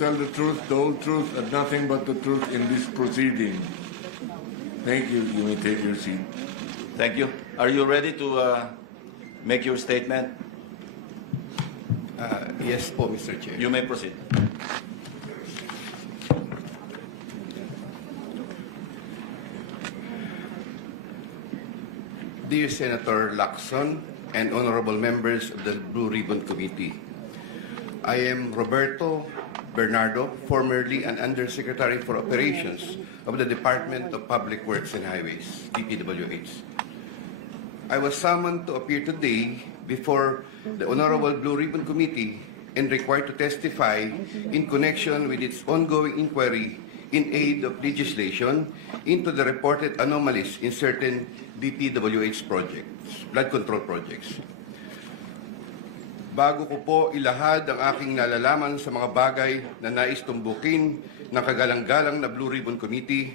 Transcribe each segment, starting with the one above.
tell the truth, the whole truth, and nothing but the truth in this proceeding. Thank you. You may take your seat. Thank you. Are you ready to make your statement? Yes po, Mr. Chair. You may proceed. Dear Senator Lacson and honorable members of the Blue Ribbon Committee, I am Roberto Bernardo, formerly an Undersecretary for Operations of the Department of Public Works and Highways, DPWH. I was summoned to appear today before the Honorable Blue Ribbon Committee and required to testify in connection with its ongoing inquiry in aid of legislation into the reported anomalies in certain DPWH projects, flood control projects. Bago ko po ilahad ang aking nalalaman sa mga bagay na nais tumbukin ng kagalang-galang na Blue Ribbon Committee,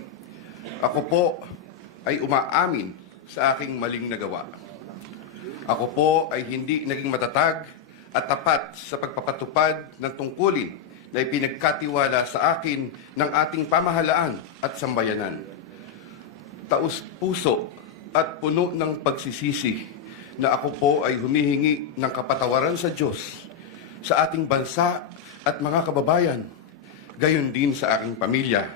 ako po ay umaamin sa aking maling nagawa. Ako po ay hindi naging matatag at tapat sa pagpapatupad ng tungkulin na ipinagkatiwala sa akin ng ating pamahalaan at sambayanan. Taus-puso at puno ng pagsisisi na ako po ay humihingi ng kapatawaran sa Diyos, sa ating bansa at mga kababayan, gayon din sa aking pamilya,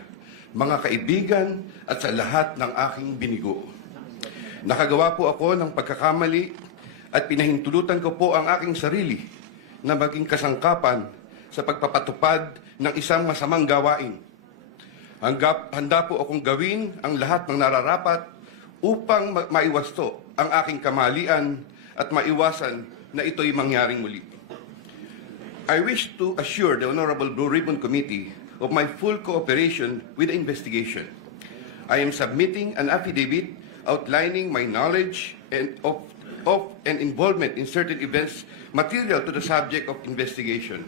mga kaibigan at sa lahat ng aking binigo. Nakagawa po ako ng pagkakamali at pinahintulutan ko po ang aking sarili na maging kasangkapan sa pagpapatupad ng isang masamang gawain. Handa po akong gawin ang lahat ng nararapat upang maiwasto ang aking kamalian at maiwasan na ito'y mangyaring muli. I wish to assure the Honorable Blue Ribbon Committee of my full cooperation with the investigation. I am submitting an affidavit outlining my knowledge and of and involvement in certain events material to the subject of investigation.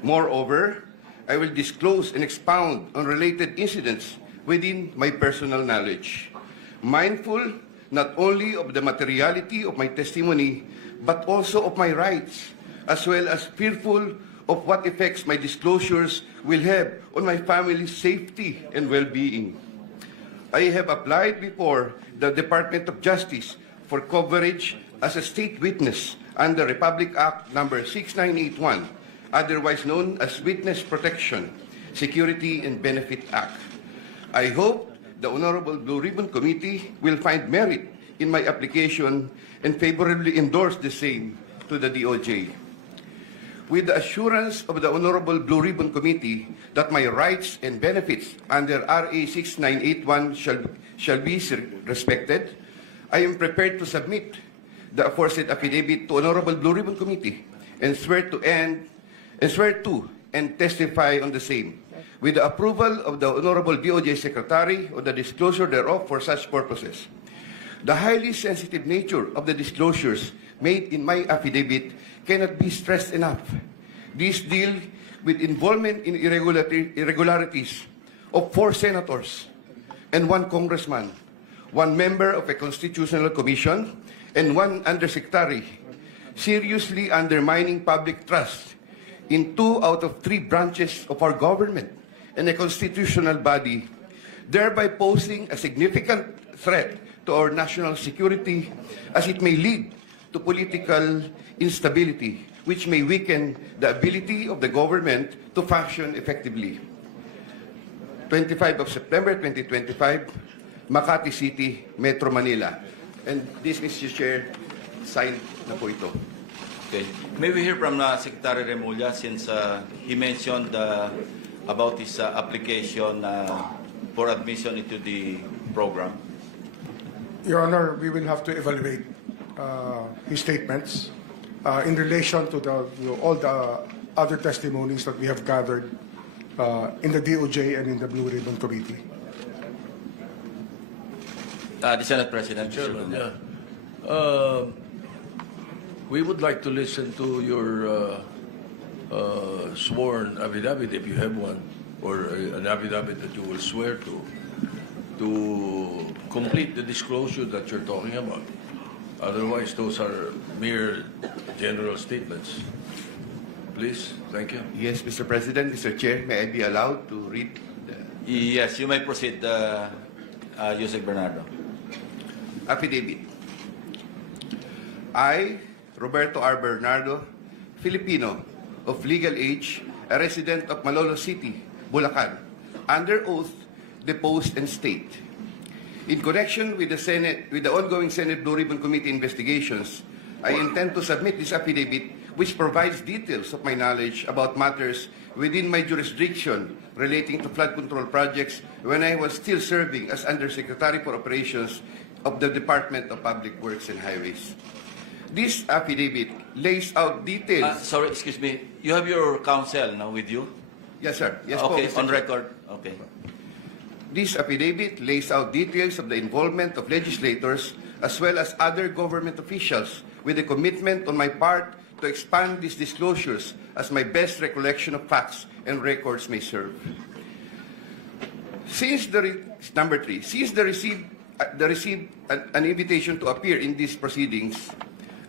Moreover, I will disclose and expound on related incidents within my personal knowledge, mindful not only of the materiality of my testimony, but also of my rights, as well as fearful of what effects my disclosures will have on my family's safety and well-being. I have applied before the Department of Justice for coverage as a state witness under Republic Act No. 6981, otherwise known as Witness Protection, Security and Benefit Act. I hope the Honorable Blue Ribbon Committee will find merit in my application and favorably endorse the same to the DOJ. With the assurance of the Honorable Blue Ribbon Committee that my rights and benefits under RA 6981 shall be respected, I am prepared to submit the aforesaid affidavit to Honorable Blue Ribbon Committee and swear to and testify on the same, with the approval of the Honorable DOJ Secretary or the disclosure thereof for such purposes. The highly sensitive nature of the disclosures made in my affidavit cannot be stressed enough. These deal with involvement in irregularities of 4 senators and 1 congressman, 1 member of a constitutional commission, and 1 undersecretary, seriously undermining public trust in 2 out of 3 branches of our government and a constitutional body, thereby posing a significant threat to our national security as it may lead to political instability, which may weaken the ability of the government to function effectively. 25 of September 2025, Makati City, Metro Manila. And this, Mr. Chair, signed na po ito. Okay. May we hear from Secretary Remulla since he mentioned about his application for admission into the program? Your Honor, we will have to evaluate his statements in relation to all the other testimonies that we have gathered in the DOJ and in the Blue Ribbon Committee. The Senate President. Chairman, we would like to listen to your sworn affidavit, if you have one, or an affidavit that you will swear to complete the disclosure that you're talking about. Otherwise, those are mere general statements. please. Thank you. Yes, Mr. President, Mr. Chair, may I be allowed to read the Yes, you may proceed, Yusek Bernardo. affidavit? I, Roberto R. Bernardo, Filipino, of legal age, a resident of Malolo City, Bulacan, under oath, depose and state. In connection with the ongoing Senate Blue Ribbon Committee investigations, I intend to submit this affidavit which provides details of my knowledge about matters within my jurisdiction relating to flood control projects when I was still serving as Undersecretary for Operations of the Department of Public Works and Highways. This affidavit lays out details. Sorry, excuse me. You have your counsel now with you? Yes, sir. Yes, po, Okay, Mr. on Chair. record. Okay. This affidavit lays out details of the involvement of legislators as well as other government officials with a commitment on my part to expand these disclosures as my best recollection of facts and records may serve. Since number three, since the received an invitation to appear in these proceedings,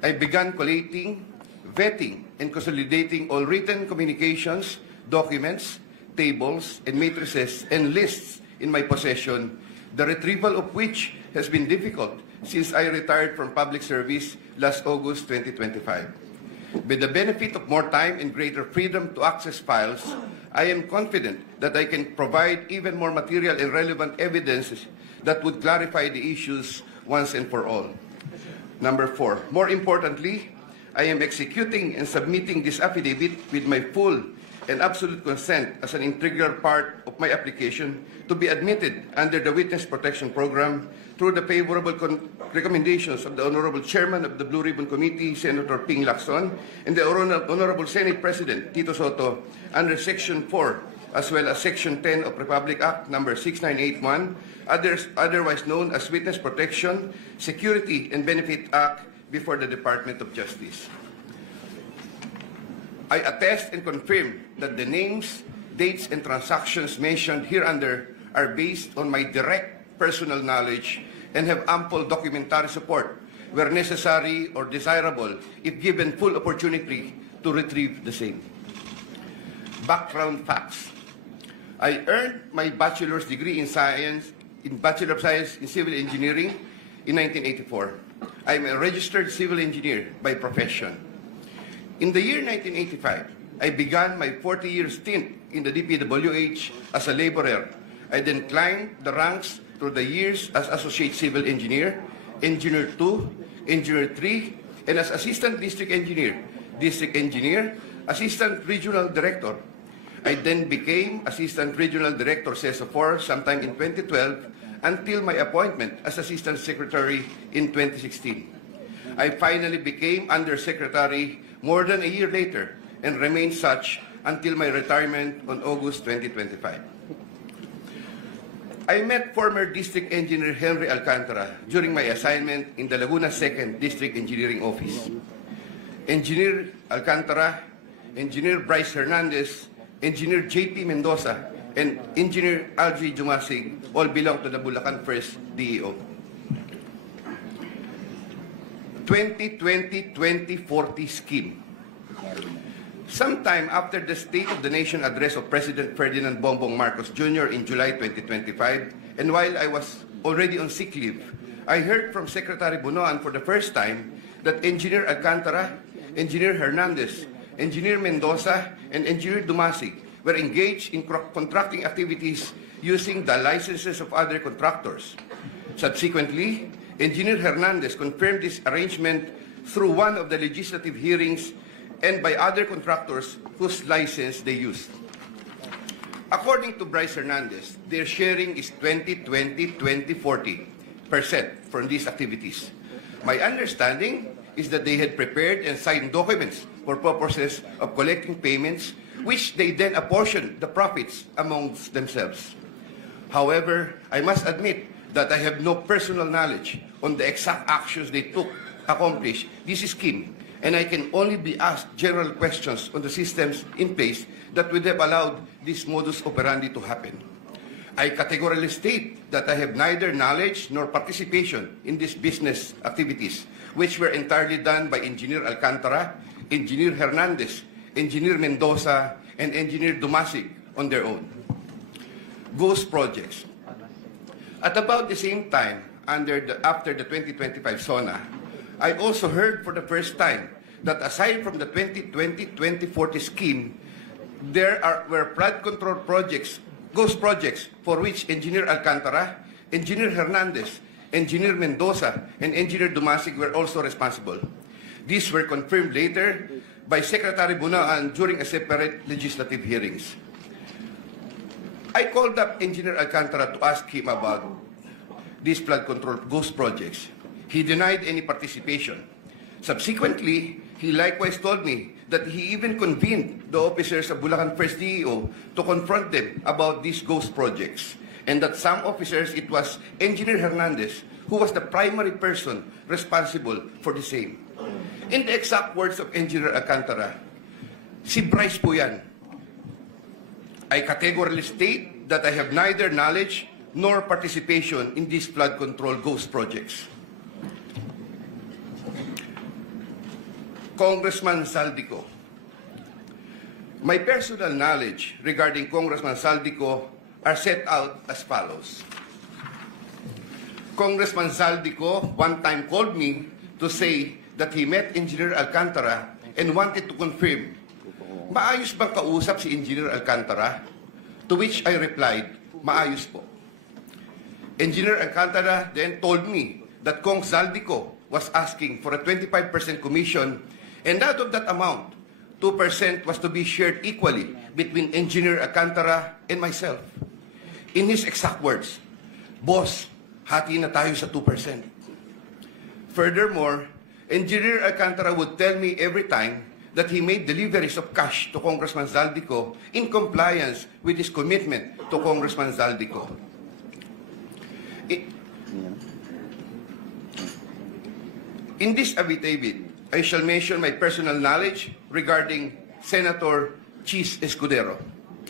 I began collating, vetting, and consolidating all written communications, documents, tables, and matrices and lists in my possession, the retrieval of which has been difficult since I retired from public service last August 2025. With the benefit of more time and greater freedom to access files, I am confident that I can provide even more material and relevant evidence that would clarify the issues once and for all. Number 4, more importantly, I am executing and submitting this affidavit with my full and absolute consent as an integral part of my application to be admitted under the Witness Protection Program through the favorable recommendations of the Honorable Chairman of the Blue Ribbon Committee, Senator Ping Lacson, and the Honorable Senate President Tito Soto under Section 4, as well as Section 10 of Republic Act Number 6981, otherwise known as Witness Protection, Security, and Benefit Act before the Department of Justice. I attest and confirm that the names, dates, and transactions mentioned hereunder are based on my direct personal knowledge and have ample documentary support where necessary or desirable if given full opportunity to retrieve the same. Background facts. I earned my bachelor's degree in Bachelor of Science in Civil Engineering in 1984. I am a registered civil engineer by profession. In the year 1985, I began my 40-year stint in the DPWH as a laborer. I then climbed the ranks through the years as Associate Civil Engineer, Engineer 2, Engineer 3, and as Assistant District Engineer, Assistant Regional Director. I then became Assistant Regional Director, CESO 4, sometime in 2012, until my appointment as Assistant Secretary in 2016. I finally became Undersecretary more than a year later and remained such until my retirement on August 2025. I met former District Engineer Henry Alcantara during my assignment in the Laguna 2nd District Engineering Office. Engineer Alcantara, Engineer Bryce Hernandez, Engineer J.P. Mendoza, and Engineer Algie Jumasig all belong to the Bulacan 1st DEO. 2020-2040 scheme. Sometime after the State of the Nation address of President Ferdinand Bongbong Marcos Jr. in July 2025, and while I was already on sick leave, I heard from Secretary Bunoan for the first time that Engineer Alcantara, Engineer Hernandez, Engineer Mendoza, and Engineer Dumasig were engaged in contracting activities using the licenses of other contractors. Subsequently, Engineer Hernandez confirmed this arrangement through one of the legislative hearings and by other contractors whose license they used. According to Bryce Hernandez, their sharing is 20-20-20-40% from these activities. My understanding is that they had prepared and signed documents for purposes of collecting payments, which they then apportioned the profits amongst themselves. However, I must admit that I have no personal knowledge on the exact actions they took to accomplish this scheme, and I can only be asked general questions on the systems in place that would have allowed this modus operandi to happen. I categorically state that I have neither knowledge nor participation in these business activities, which were entirely done by Engineer Alcantara, Engineer Hernandez, Engineer Mendoza, and Engineer Dumasig on their own. Ghost projects. At about the same time, after the 2025 SONA, I also heard for the first time that aside from the 2020-2040 scheme, were flood control projects, ghost projects, for which Engineer Alcantara, Engineer Hernandez, Engineer Mendoza, and Engineer Dumasig were also responsible. These were confirmed later by Secretary Bunaan during a separate legislative hearings. I called up Engineer Alcantara to ask him about these flood control ghost projects. He denied any participation. Subsequently, he likewise told me that he even convened the officers of Bulacan First DEO to confront them about these ghost projects, and that some officers, it was Engineer Hernandez, who was the primary person responsible for the same. In the exact words of Engineer Alcantara, si Bryce po yan. I categorically state that I have neither knowledge nor participation in these flood control ghost projects. Congressman Saldico. My personal knowledge regarding Congressman Saldico are set out as follows. Congressman Saldico one time called me to say that he met Engineer Alcantara and wanted to confirm, maayos bang kausap si Engineer Alcantara? To which I replied, maayos po. Engineer Alcantara then told me that Kong Saldico was asking for a 25% commission, and out of that amount, 2% was to be shared equally between Engineer Alcantara and myself. In his exact words, boss, hati na tayo sa 2%. Furthermore, Engineer Alcantara would tell me every time that he made deliveries of cash to Congressman Zaldico in compliance with his commitment to Congressman Zaldico. In this affidavit, I shall mention my personal knowledge regarding Senator Chis Escudero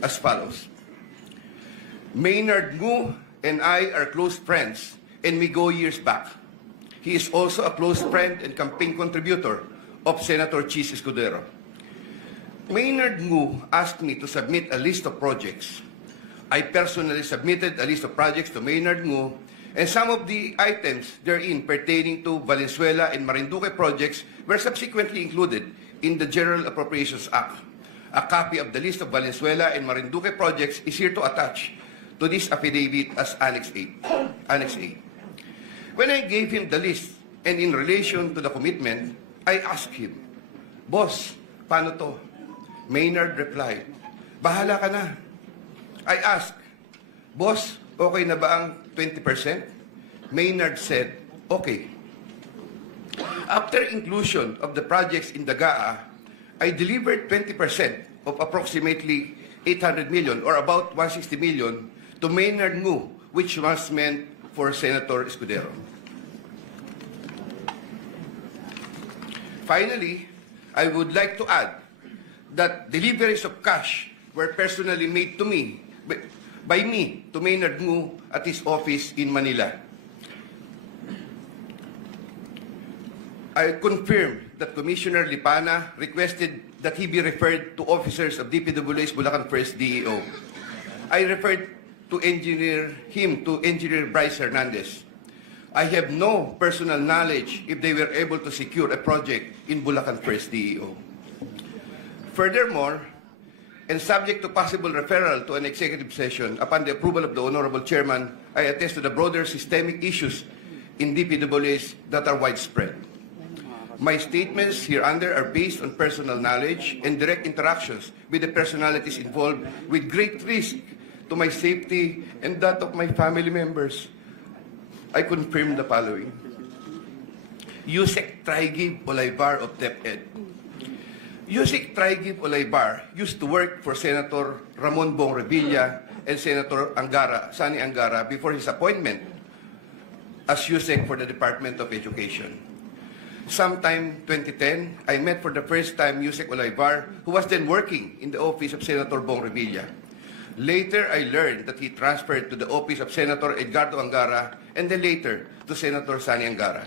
as follows. Maynard Ngu and I are close friends, and we go years back. He is also a close friend and campaign contributor of Senator Chis Escudero. Maynard Ngu asked me to submit a list of projects. I personally submitted a list of projects to Maynard Ngu, and some of the items therein pertaining to Valenzuela and Marinduque projects were subsequently included in the General Appropriations Act. A copy of the list of Valenzuela and Marinduque projects is here to attach to this affidavit as Annex A. Annex A. When I gave him the list, and in relation to the commitment, I asked him, Boss, paano to? Maynard replied, bahala ka na. I asked, Boss, okay na ba ang 20%? Maynard said, okay. After inclusion of the projects in the GAA, I delivered 20% of approximately 800 million or about 160 million to Maynard Ngu, which was meant for Senator Escudero. Finally, I would like to add that deliveries of cash were personally made to me, by me, to Maynard Ngu at his office in Manila. I confirm that Commissioner Lipana requested that he be referred to officers of DPWH Bulacan First DEO. I referred to Engineer Bryce Hernandez. I have no personal knowledge if they were able to secure a project in Bulacan First DEO. Furthermore, and subject to possible referral to an executive session upon the approval of the Honorable Chairman, I attest to the broader systemic issues in DPWH that are widespread. My statements hereunder are based on personal knowledge and direct interactions with the personalities involved with great risk to my safety and that of my family members. I confirm the following. Yusek Traigib Olaybar of DepEd. Yusek Traigib Olaybar used to work for Senator Ramon Bong Revilla and Senator Sani Angara before his appointment as Yusek for the Department of Education. Sometime 2010, I met for the first time Yusek Olaybar, who was then working in the office of Senator Bong Revilla. Later, I learned that he transferred to the office of Senator Edgardo Angara and then later to Senator Sani Angara.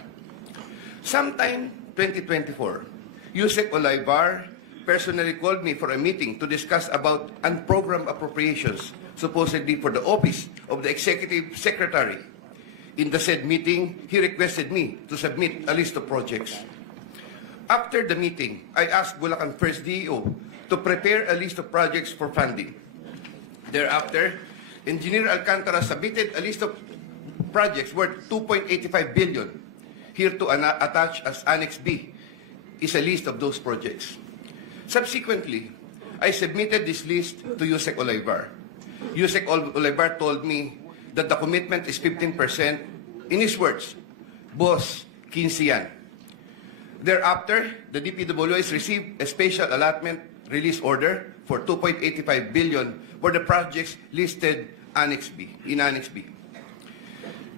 Sometime 2024, Yusek Olaybar personally called me for a meeting to discuss about unprogrammed appropriations, supposedly for the office of the Executive Secretary. In the said meeting, he requested me to submit a list of projects. After the meeting, I asked Bulacan First DEO to prepare a list of projects for funding. Thereafter, Engineer Alcantara submitted a list of projects worth 2.85 billion. Here to attach as Annex B is a list of those projects. Subsequently, I submitted this list to Yusek Olaybar. Yusek Olaybar told me that the commitment is 15%. In his words, boss, 15 yan. Thereafter, the DPWH received a special allotment release order for 2.85 billion for the projects listed in Annex B.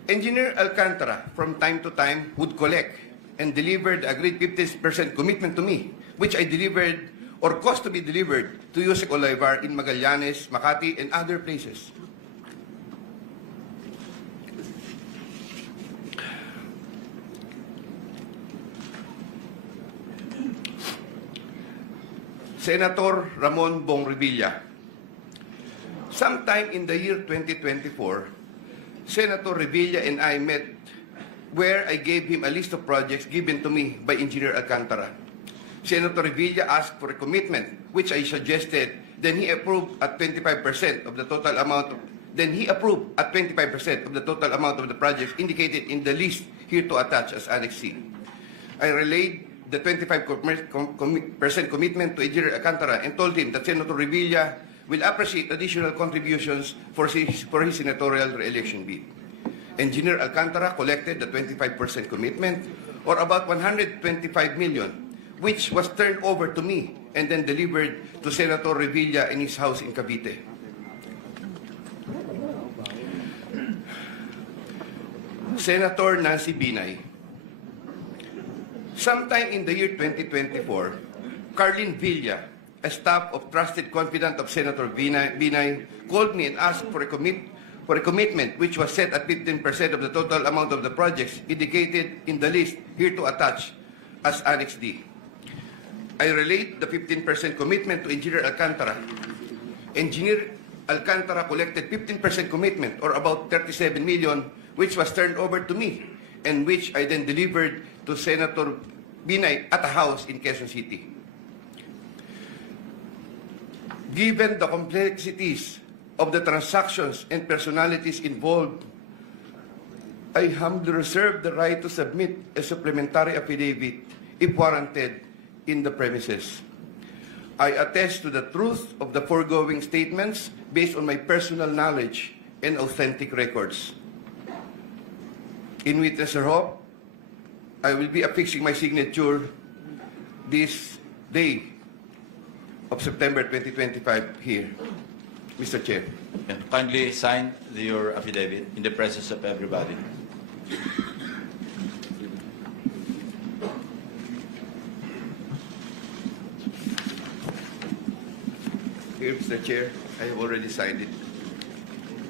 Engineer Alcantara, from time to time, would collect and deliver the agreed 50% commitment to me, which I delivered or caused to be delivered to Yusek Olaybar in Magallanes, Makati, and other places. Senator Ramon Bong Revilla. Sometime in the year 2024, Senator Revilla and I met where I gave him a list of projects given to me by Engineer Alcantara. Senator Revilla asked for a commitment, which I suggested. Then he approved at 25% of the total amount of the projects indicated in the list here to attach as Annex C. I relayed the 25% commitment to Engineer Alcantara and told him that Senator Revilla will appreciate additional contributions for his senatorial re-election bid. Engineer Alcantara collected the 25% commitment, or about 125 million, which was turned over to me and then delivered to Senator Revilla in his house in Cavite. Senator Nancy Binay. Sometime in the year 2024, Carlin Villa, a staff of trusted confidant of Senator Binay, called me and asked for a commitment which was set at 15% of the total amount of the projects indicated in the list here to attach as Annex D. I relate the 15% commitment to Engineer Alcantara. Engineer Alcantara collected 15% commitment, or about 37 million, which was turned over to me and which I then delivered to Senator Binay at a house in Quezon City. Given the complexities of the transactions and personalities involved, I humbly reserve the right to submit a supplementary affidavit if warranted in the premises. I attest to the truth of the foregoing statements based on my personal knowledge and authentic records. In witness thereof, I will be affixing my signature this day of September 2025 here, Mr. Chair. Yeah. Kindly sign your affidavit in the presence of everybody. Here, Mr. Chair, I have already signed it.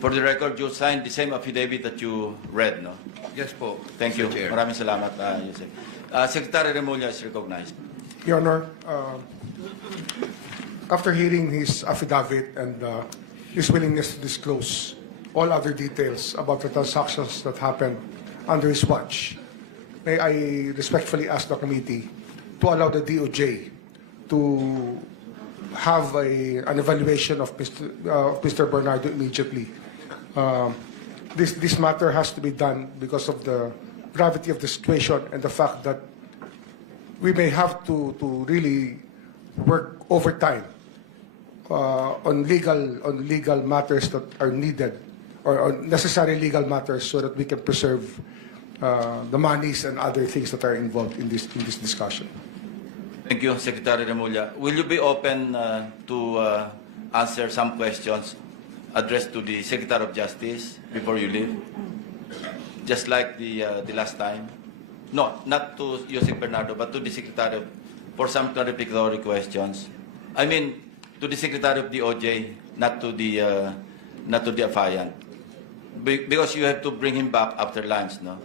For the record, you signed the same affidavit that you read, no? Yes po, Thank you. Mr. Chair. Maraming salamat, Yusek. Secretary Remulla is recognized. Your Honor, after hearing his affidavit and his willingness to disclose all other details about the transactions that happened under his watch, may I respectfully ask the committee to allow the DOJ to have an evaluation of Mr. Bernardo immediately. This matter has to be done because of the gravity of the situation and the fact that we may have to really work overtime on legal matters that are needed, or on necessary legal matters, so that we can preserve the monies and other things that are involved in this discussion. Thank you, Secretary Remulla. Will you be open to answer some questions addressed to the Secretary of Justice before you leave? Just like the last time? No, not to Yusek Bernardo, but to the Secretary for some clarificatory questions. I mean, to the Secretary of the OJ, not to the affiant. Because you have to bring him back after lunch, no?